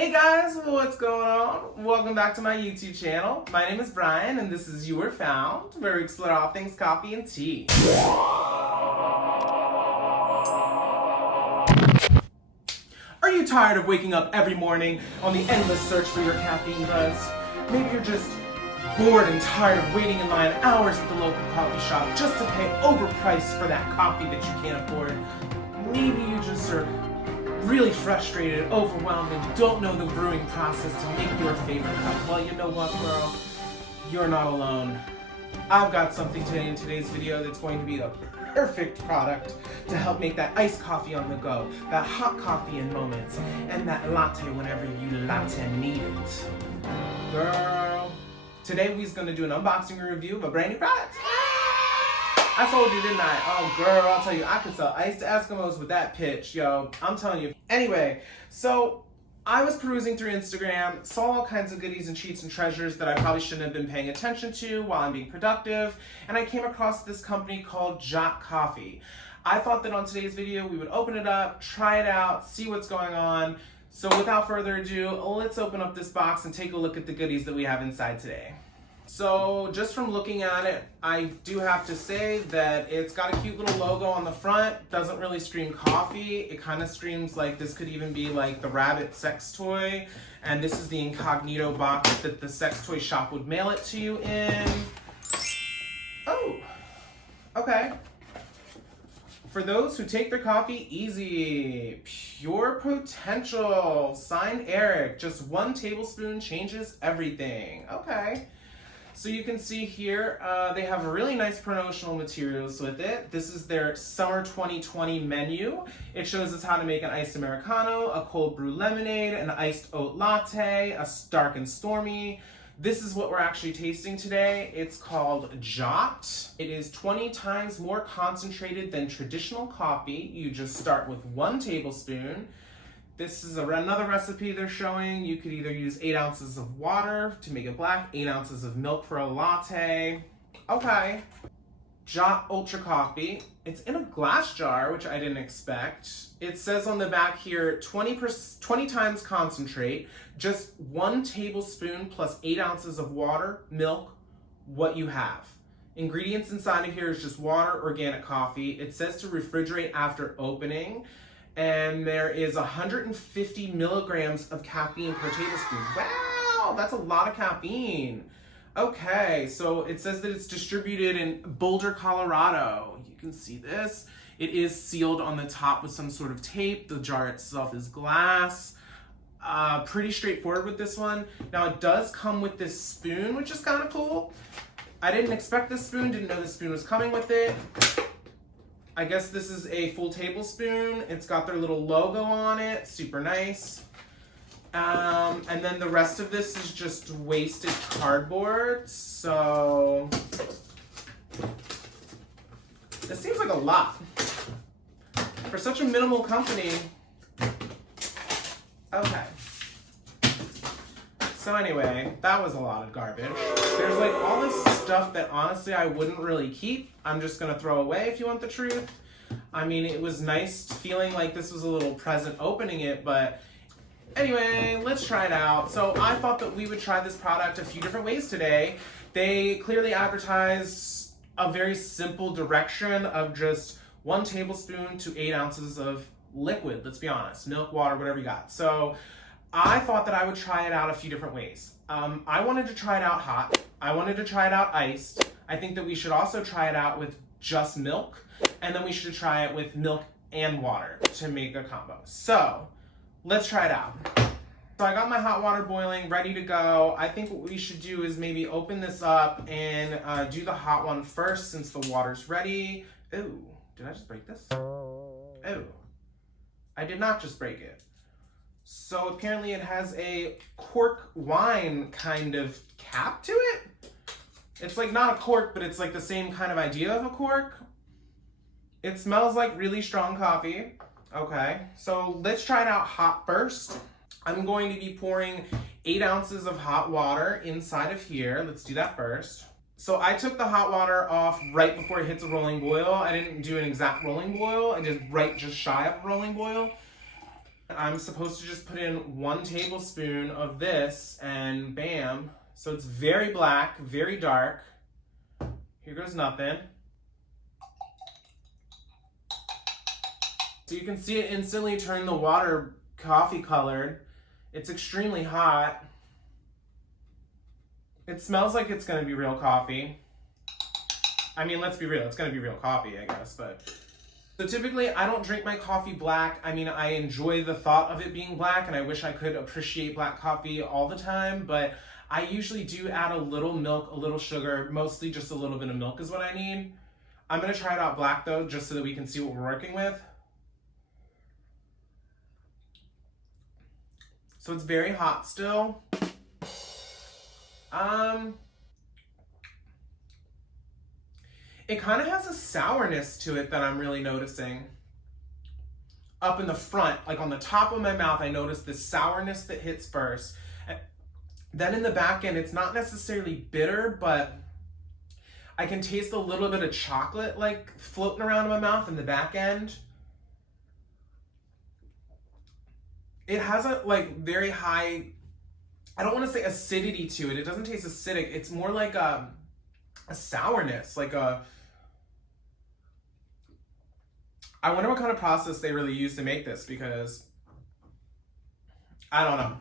Hey guys, what's going on? Welcome back to my YouTube channel. My name is Brian and this is You Were Found, where we explore all things coffee and tea. Are you tired of waking up every morning on the endless search for your caffeine buzz? Maybe you're just bored and tired of waiting in line hours at the local coffee shop just to pay overpriced for that coffee that you can't afford. Maybe you just are really frustrated, overwhelmed, and don't know the brewing process to make your favorite cup. Well, you know what, girl? You're not alone. I've got something today in today's video that's going to be the perfect product to help make that iced coffee on the go, that hot coffee in moments, and that latte whenever you latte need it. Girl, today we're going to do an unboxing review of a brand new product. I told you, didn't I? Oh, girl, I'll tell you, I could sell ice to Eskimos with that pitch, yo. I'm telling you. Anyway, so I was perusing through Instagram, saw all kinds of goodies and treats and treasures that I probably shouldn't have been paying attention to while I'm being productive, and I came across this company called Jot Coffee. I thought that on today's video, we would open it up, try it out, see what's going on. So without further ado, let's open up this box and take a look at the goodies that we have inside today. So just from looking at it, I do have to say that it's got a cute little logo on the front. Doesn't really scream coffee. It kind of screams like this could even be like the rabbit sex toy. And this is the incognito box that the sex toy shop would mail it to you in. Oh, okay. For those who take their coffee easy, pure potential. Signed, Eric. Just 1 tablespoon changes everything. Okay. So you can see here, they have really nice promotional materials with it. This is their Summer 2020 menu. It shows us how to make an iced Americano, a cold brew lemonade, an iced oat latte, a dark and stormy. This is what we're actually tasting today. It's called Jot. It is 20 times more concentrated than traditional coffee. You just start with 1 tablespoon. This is another recipe they're showing. You could either use 8 ounces of water to make it black, 8 ounces of milk for a latte. Okay. Jot Ultra Coffee. It's in a glass jar, which I didn't expect. It says on the back here, 20 times concentrate, just 1 tablespoon plus 8 ounces of water, milk, what you have. Ingredients inside of here is just water, organic coffee. It says to refrigerate after opening. And there is 150 milligrams of caffeine per tablespoon. Wow, that's a lot of caffeine. Okay, so it says that it's distributed in Boulder, Colorado. You can see this. It is sealed on the top with some sort of tape. The jar itself is glass. Pretty straightforward with this one. Now it does come with this spoon, which is kind of cool. I didn't expect this spoon, didn't know the spoon was coming with it. I guess this is a full tablespoon. It's got their little logo on it, super nice. And then the rest of this is just wasted cardboard. So this seems like a lot. For such a minimal company. Okay. So anyway, that was a lot of garbage. There's like all this stuff that honestly I wouldn't really keep. I'm just gonna throw away if you want the truth. I mean, it was nice feeling like this was a little present opening it, but anyway, let's try it out. So I thought that we would try this product a few different ways today. They clearly advertise a very simple direction of just 1 tablespoon to 8 ounces of liquid, let's be honest, milk, water, whatever you got. So I thought that I would try it out a few different ways. I wanted to try it out hot. I wanted to try it out iced. I think that we should also try it out with just milk, and then we should try it with milk and water to make a combo. So let's try it out. So I got my hot water boiling, ready to go. I think what we should do is maybe open this up and do the hot one first since the water's ready. Ooh, did I just break this? Ooh, I did not just break it. So apparently it has a cork wine kind of cap to it. It's like not a cork, but it's like the same kind of idea of a cork. It smells like really strong coffee. Okay, so let's try it out hot first. I'm going to be pouring 8 ounces of hot water inside of here. Let's do that first. So I took the hot water off right before it hits a rolling boil. I didn't do an exact rolling boil. I did just shy of a rolling boil. I'm supposed to just put in 1 tablespoon of this and bam. So it's very black, very dark. Here goes nothing. So you can see it instantly turn the water coffee colored. It's extremely hot. It smells like it's gonna be real coffee. I mean, let's be real, it's gonna be real coffee, I guess, but. So typically I don't drink my coffee black. I mean, I enjoy the thought of it being black and I wish I could appreciate black coffee all the time, but I usually do add a little milk, a little sugar, mostly just a little bit of milk is what I need. I'm gonna try it out black though, just so that we can see what we're working with. So it's very hot still. It kind of has a sourness to it that I'm really noticing. Up in the front, like on the top of my mouth, I notice this sourness that hits first. Then in the back end, it's not necessarily bitter, but I can taste a little bit of chocolate like floating around in my mouth in the back end. It has a like very high, I don't want to say acidity to it. It doesn't taste acidic. It's more like a sourness, like a, I wonder what kind of process they really use to make this because I don't know.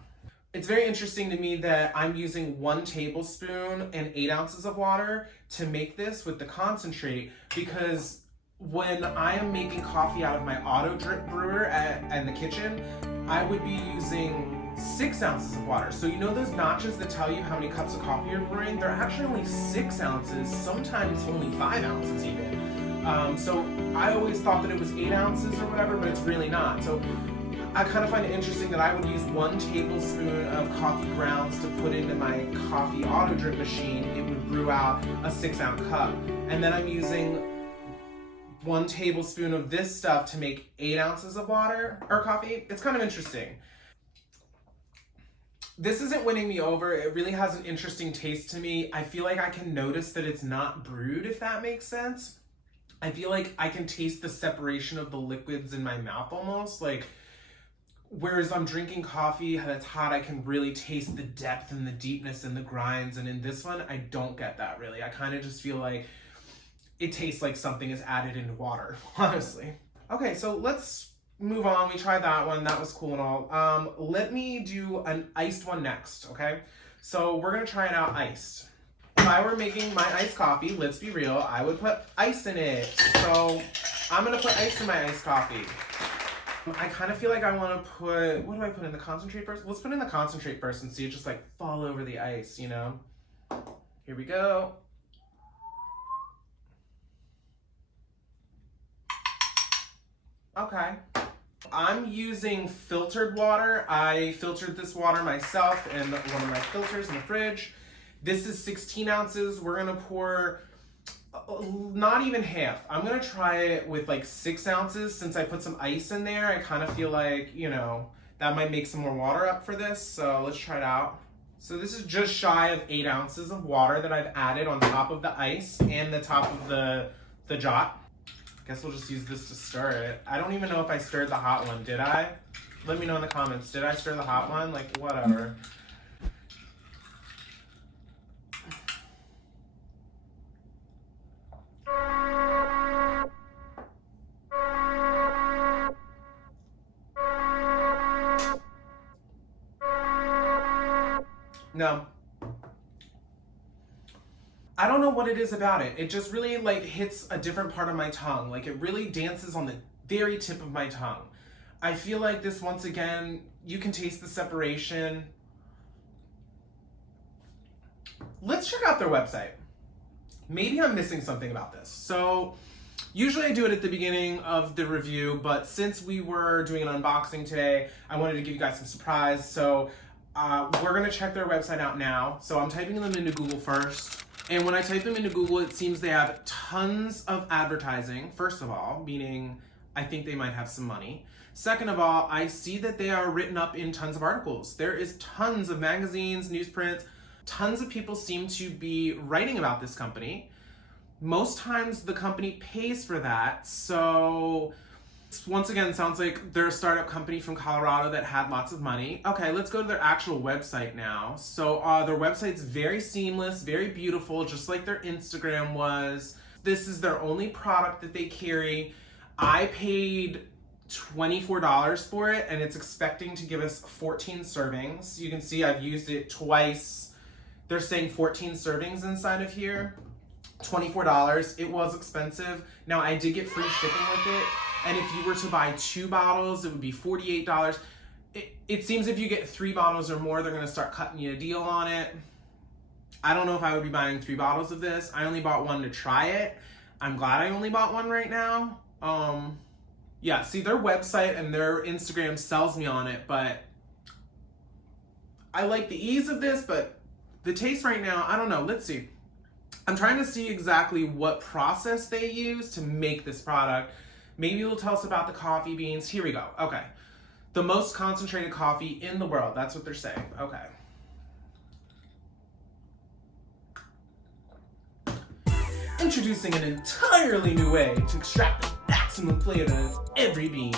It's very interesting to me that I'm using 1 tablespoon and 8 ounces of water to make this with the concentrate, because when I am making coffee out of my auto drip brewer in the kitchen, I would be using 6 ounces of water. So you know those notches that tell you how many cups of coffee you're brewing? They're actually only 6 ounces, sometimes only 5 ounces even. So I always thought that it was 8 ounces or whatever, but it's really not. So I kind of find it interesting that I would use 1 tablespoon of coffee grounds to put into my coffee auto drip machine. It would brew out a 6-ounce cup. And then I'm using 1 tablespoon of this stuff to make 8 ounces of water or coffee. It's kind of interesting. This isn't winning me over. It really has an interesting taste to me. I feel like I can notice that it's not brewed, if that makes sense. I feel like I can taste the separation of the liquids in my mouth almost. Like, whereas I'm drinking coffee that's hot, I can really taste the depth and the deepness and the grinds. And in this one, I don't get that really. I kind of just feel like it tastes like something is added into water, honestly. Okay, so let's move on. We tried that one. That was cool and all. Let me do an iced one next, okay? So we're gonna try it out iced. If I were making my iced coffee, let's be real, I would put ice in it. So I'm gonna put ice in my iced coffee. I kind of feel like I want to put, what do I put in the concentrate first? Let's put in the concentrate first and see it just like fall over the ice, you know? Here we go. Okay. I'm using filtered water. I filtered this water myself in one of my filters in the fridge. This is 16 ounces. We're gonna pour not even half. I'm gonna try it with like 6 ounces since I put some ice in there. I kind of feel like, you know, that might make some more water up for this. So let's try it out. So this is just shy of 8 ounces of water that I've added on top of the ice and the top of the Jot. Guess we'll just use this to stir it. I don't even know if I stirred the hot one. Did I? Let me know in the comments. Did I stir the hot one? Like, whatever. No. I don't know what it is about it. It just really like hits a different part of my tongue. Like it really dances on the very tip of my tongue. I feel like this, once again, you can taste the separation. Let's check out their website. Maybe I'm missing something about this. So usually I do it at the beginning of the review, but since we were doing an unboxing today, I wanted to give you guys some surprise. So we're gonna check their website out now. So I'm typing them into Google first. And when I type them into Google, it seems they have tons of advertising, first of all, meaning I think they might have some money. Second of all, I see that they are written up in tons of articles. There is tons of magazines, newsprints, tons of people seem to be writing about this company. Most times the company pays for that, so Once again, sounds like they're a startup company from Colorado that had lots of money. Okay, let's go to their actual website now. So their website's very seamless, very beautiful, just like their Instagram was. This is their only product that they carry. I paid $24 for it, and it's expecting to give us 14 servings. You can see I've used it twice. They're saying 14 servings inside of here. $24. It was expensive. Now, I did get free shipping with it, and if you were to buy 2 bottles, it would be $48. It seems if you get 3 bottles or more, they're going to start cutting you a deal on it. I don't know if I would be buying 3 bottles of this. I only bought 1 to try it. I'm glad I only bought 1 right now. Yeah, see, their website and their Instagram sells me on it, but I like the ease of this, but the taste right now, I don't know. Let's see. I'm trying to see exactly what process they use to make this product. Maybe it'll tell us about the coffee beans. Here we go. Okay. The most concentrated coffee in the world. That's what they're saying. Okay. Introducing an entirely new way to extract the maximum flavor of every bean.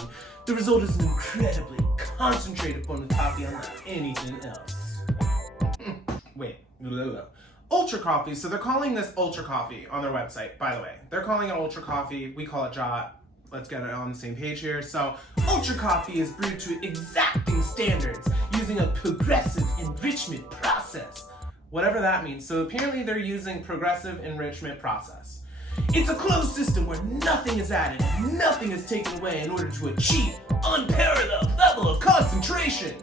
The result is an incredibly concentrated form of coffee unlike anything else. Wait. Ultra coffee. So they're calling this ultra coffee on their website, by the way. They're calling it ultra coffee. We call it Jot. Let's get it on the same page here. So, ultra coffee is brewed to exacting standards using a progressive enrichment process. Whatever that means. So apparently they're using progressive enrichment process. It's a closed system where nothing is added and nothing is taken away in order to achieve unparalleled level of concentration.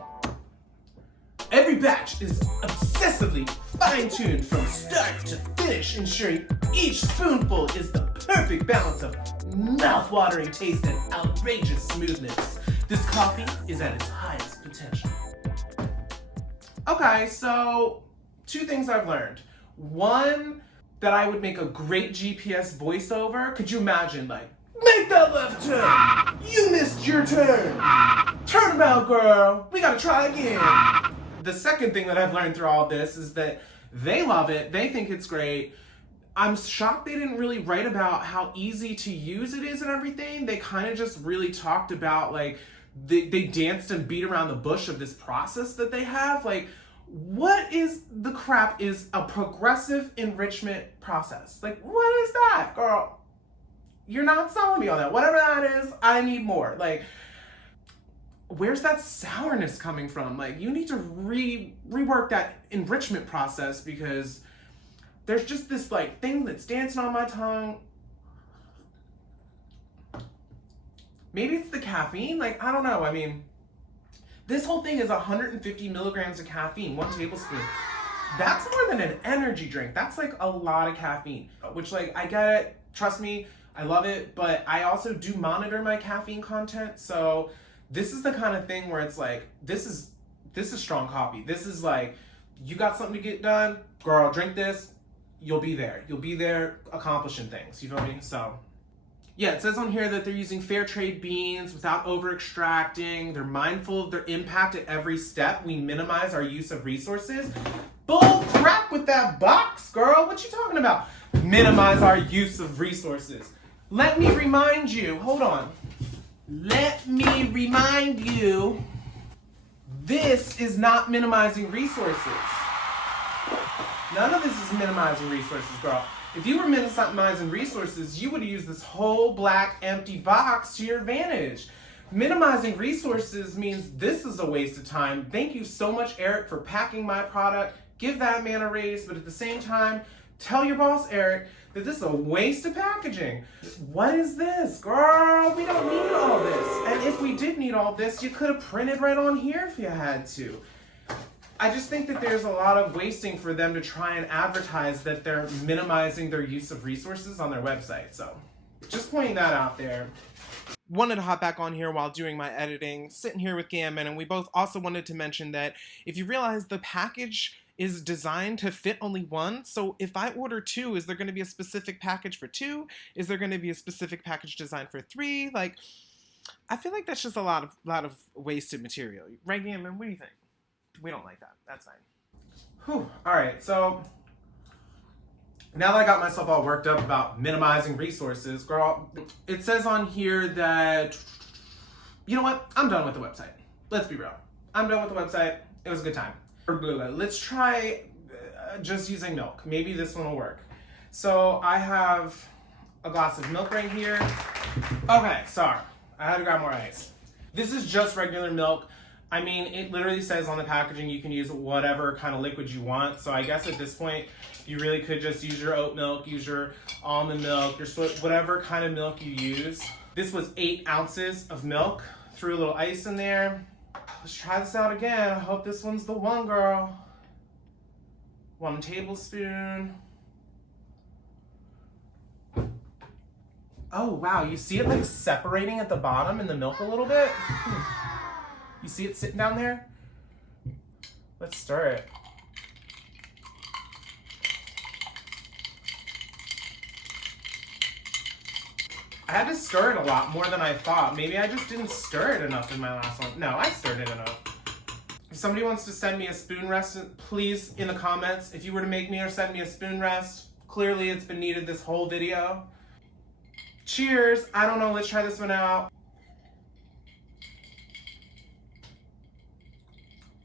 Every batch is obsessively fine-tuned from start to finish, ensuring each spoonful is the perfect balance of mouth-watering taste and outrageous smoothness. This coffee is at its highest potential. Okay, so 2 things I've learned. 1, that I would make a great GPS voiceover. Could you imagine, like, make that left turn! You missed your turn! Turn around, girl! We gotta try again! The second thing that I've learned through all of this is that they love it, they think it's great. I'm shocked they didn't really write about how easy to use it is and everything. They kind of just really talked about, like, they danced and beat around the bush of this process that they have. Like, what is the crap is a progressive enrichment process? Like, what is that, girl? You're not selling me on that. Whatever that is, I need more. Like, where's that sourness coming from? Like, you need to rework that enrichment process, because there's just this, like, thing that's dancing on my tongue. Maybe it's the caffeine. Like, I don't know. I mean, this whole thing is 150 milligrams of caffeine, 1 tablespoon. That's more than an energy drink. That's like a lot of caffeine, which, like, I get it. Trust me, I love it. But I also do monitor my caffeine content. So this is the kind of thing where it's like, this is strong coffee. This is like, you got something to get done, girl, drink this. You'll be there. You'll be there accomplishing things. You know what I mean? So, yeah, it says on here that they're using fair trade beans without over extracting. They're mindful of their impact at every step. We minimize our use of resources. Bull crap with that box, girl. What you talking about? Minimize our use of resources. Let me remind you. Hold on. Let me remind you. This is not minimizing resources. None of this is minimizing resources, girl. If you were minimizing resources, you would use this whole black empty box to your advantage. Minimizing resources means this is a waste of time. Thank you so much, Eric, for packing my product. Give that man a raise, but at the same time, tell your boss, Eric, that this is a waste of packaging. What is this? Girl, we don't need all this. And if we did need all this, you could have printed right on here if you had to. I just think that there's a lot of wasting for them to try and advertise that they're minimizing their use of resources on their website. So, just pointing that out there. Wanted to hop back on here while doing my editing, sitting here with Gammon, and we both also wanted to mention that if you realize the package is designed to fit only 1, so if I order 2, is there going to be a specific package for 2? Is there going to be a specific package designed for 3? Like, I feel like that's just a lot of wasted material. Right, Gammon? What do you think? We don't like that. That's fine. Whew. All right, so now that I got myself all worked up about minimizing resources, girl, it says on here that You know what? I'm done with the website. Let's be real. I'm done with the website. It was a good time. Let's try just using milk. Maybe this one will work. So I have a glass of milk right here. Okay, sorry. I had to grab more ice. This is just regular milk. I mean, it literally says on the packaging you can use whatever kind of liquid you want. So I guess at this point, you really could just use your oat milk, use your almond milk, your whatever kind of milk you use. This was 8 ounces of milk. Threw a little ice in there. Let's try this out again. I hope this one's the one, girl. 1 tablespoon. Oh, wow. You see it like separating at the bottom in the milk a little bit? You see it sitting down there? Let's stir it. I had to stir it a lot more than I thought. Maybe I just didn't stir it enough in my last one. No, I stirred it enough. If somebody wants to send me a spoon rest, please, in the comments, if you were to make me or send me a spoon rest, clearly it's been needed this whole video. Cheers. I don't know. Let's try this one out.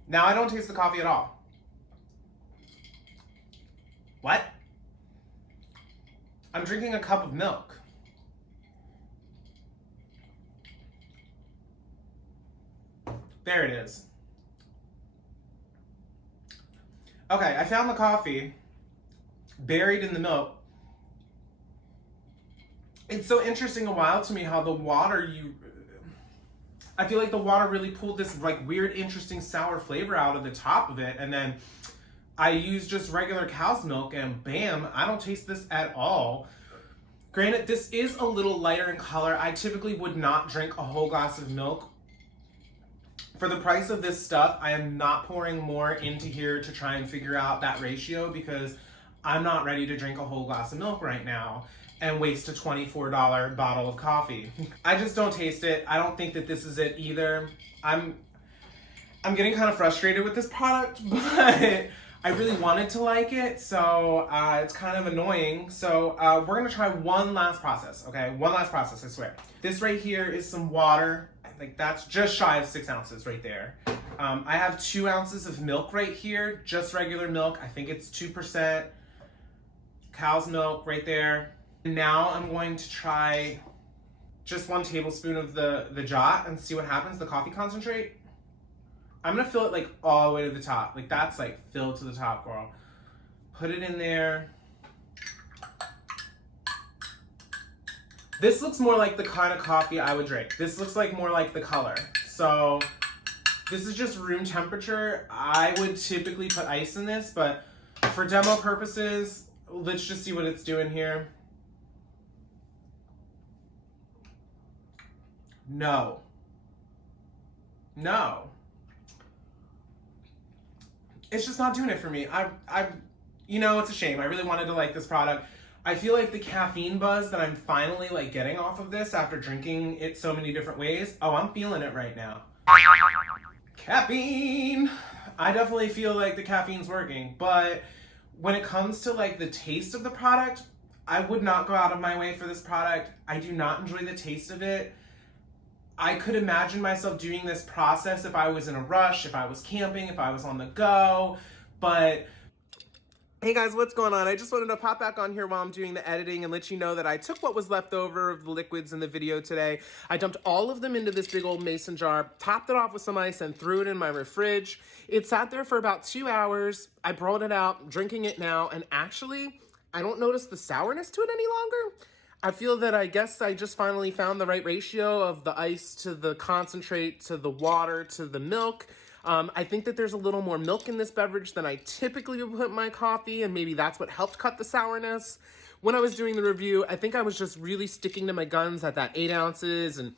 Now I don't taste the coffee at all. What? I'm drinking a cup of milk. There it is. Okay, I found the coffee buried in the milk. It's so interesting and wild to me how the water I feel like the water really pulled this like weird, interesting sour flavor out of the top of it. And then I used just regular cow's milk and bam, I don't taste this at all. Granted, this is a little lighter in color. I typically would not drink a whole glass of milk. For the price of this stuff, I am not pouring more into here to try and figure out that ratio because I'm not ready to drink a whole glass of milk right now and waste a $24 bottle of coffee. I just don't taste it. I don't think that this is it either. I'm getting kind of frustrated with this product, but I really wanted to like it, so it's kind of annoying. So we're gonna try one last process, okay? One last process, I swear. This right here is some water. Like that's just shy of 6 ounces right there. I have 2 ounces of milk right here, just regular milk. I think it's 2% cow's milk right there. Now I'm going to try just 1 tablespoon of the Jot and see what happens, the coffee concentrate. I'm gonna fill it like all the way to the top. Like that's like filled to the top, girl. Put it in there. This looks more like the kind of coffee I would drink. This looks like more like the color. So this is just room temperature. I would typically put ice in this, but for demo purposes, let's just see what it's doing here. No. No. It's just not doing it for me. You know, it's a shame. I really wanted to like this product. I feel like the caffeine buzz that I'm finally like getting off of this after drinking it so many different ways. Oh, I'm feeling it right now. Caffeine! I definitely feel like the caffeine's working, but when it comes to like the taste of the product, I would not go out of my way for this product. I do not enjoy the taste of it. I could imagine myself doing this process if I was in a rush, if I was camping, if I was on the go, but hey guys, what's going on? I just wanted to pop back on here while I'm doing the editing and let you know that I took what was left over of the liquids in the video today. I dumped all of them into this big old mason jar, topped it off with some ice, and threw it in my fridge. It sat there for about 2 hours. I brought it out, drinking it now, and actually, I don't notice the sourness to it any longer. I feel that I guess I just finally found the right ratio of the ice to the concentrate to the water to the milk. I think that there's a little more milk in this beverage than I typically would put in my coffee, and maybe that's what helped cut the sourness. When I was doing the review, I think I was just really sticking to my guns at that 8 ounces and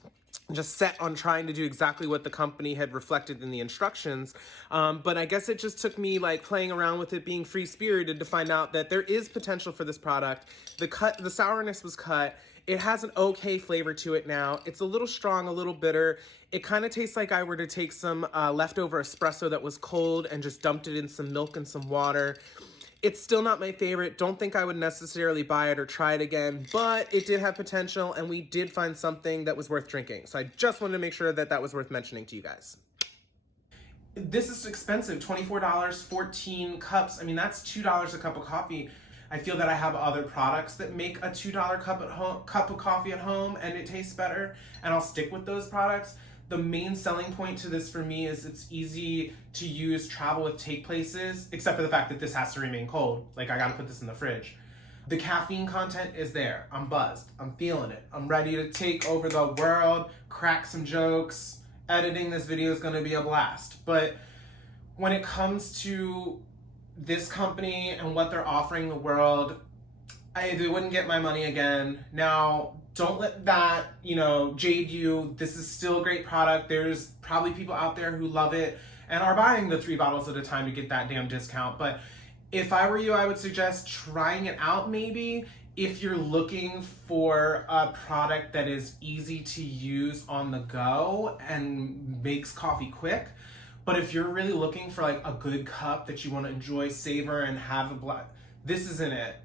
just set on trying to do exactly what the company had reflected in the instructions. But I guess it just took me like playing around with it, being free-spirited, to find out that there is potential for this product. The sourness was cut. It has an okay flavor to it now. It's a little strong, a little bitter. It kind of tastes like I were to take some leftover espresso that was cold and just dumped it in some milk and some water. It's still not my favorite. Don't think I would necessarily buy it or try it again, but it did have potential, and we did find something that was worth drinking. So I just wanted to make sure that that was worth mentioning to you guys. This is expensive, $24, 14 cups. I mean, that's $2 a cup of coffee. I feel that I have other products that make a $2 cup of coffee at home and it tastes better, and I'll stick with those products. The main selling point to this for me is it's easy to use, travel with, take places, except for the fact that this has to remain cold. Like, I gotta put this in the fridge. The caffeine content is there. I'm buzzed. I'm feeling it. I'm ready to take over the world, crack some jokes. Editing this video is gonna be a blast. But when it comes to this company and what they're offering the world, they wouldn't get my money again. Now, don't let that, jade you. This is still a great product. There's probably people out there who love it and are buying the 3 bottles at a time to get that damn discount. But if I were you, I would suggest trying it out maybe if you're looking for a product that is easy to use on the go and makes coffee quick. But if you're really looking for like a good cup that you want to enjoy, savor, and have this isn't it.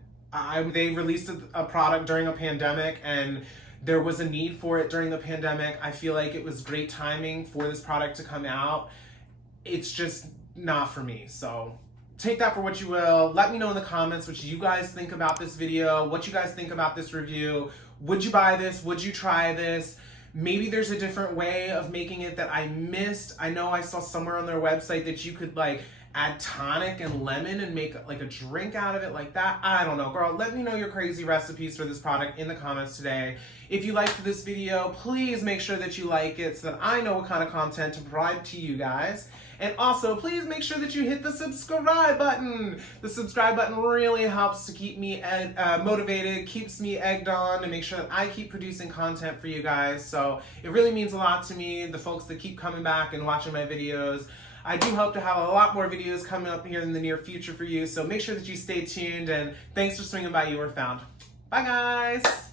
They released a product during a pandemic, and there was a need for it during the pandemic. I feel like it was great timing for this product to come out. It's just not for me. So take that for what you will. Let me know in the comments what you guys think about this video, what you guys think about this review. Would you buy this? Would you try this? Maybe there's a different way of making it that I missed. I know I saw somewhere on their website that you could like add tonic and lemon and make like a drink out of it like that. I don't know, girl. Let me know your crazy recipes for this product in the comments today. If you liked this video, please make sure that you like it so that I know what kind of content to provide to you guys. And also, please make sure that you hit the subscribe button. The subscribe button really helps to keep me motivated, keeps me egged on to make sure that I keep producing content for you guys. So it really means a lot to me, the folks that keep coming back and watching my videos. I do hope to have a lot more videos coming up here in the near future for you, so make sure that you stay tuned, and thanks for swinging by. You were found. Bye, guys!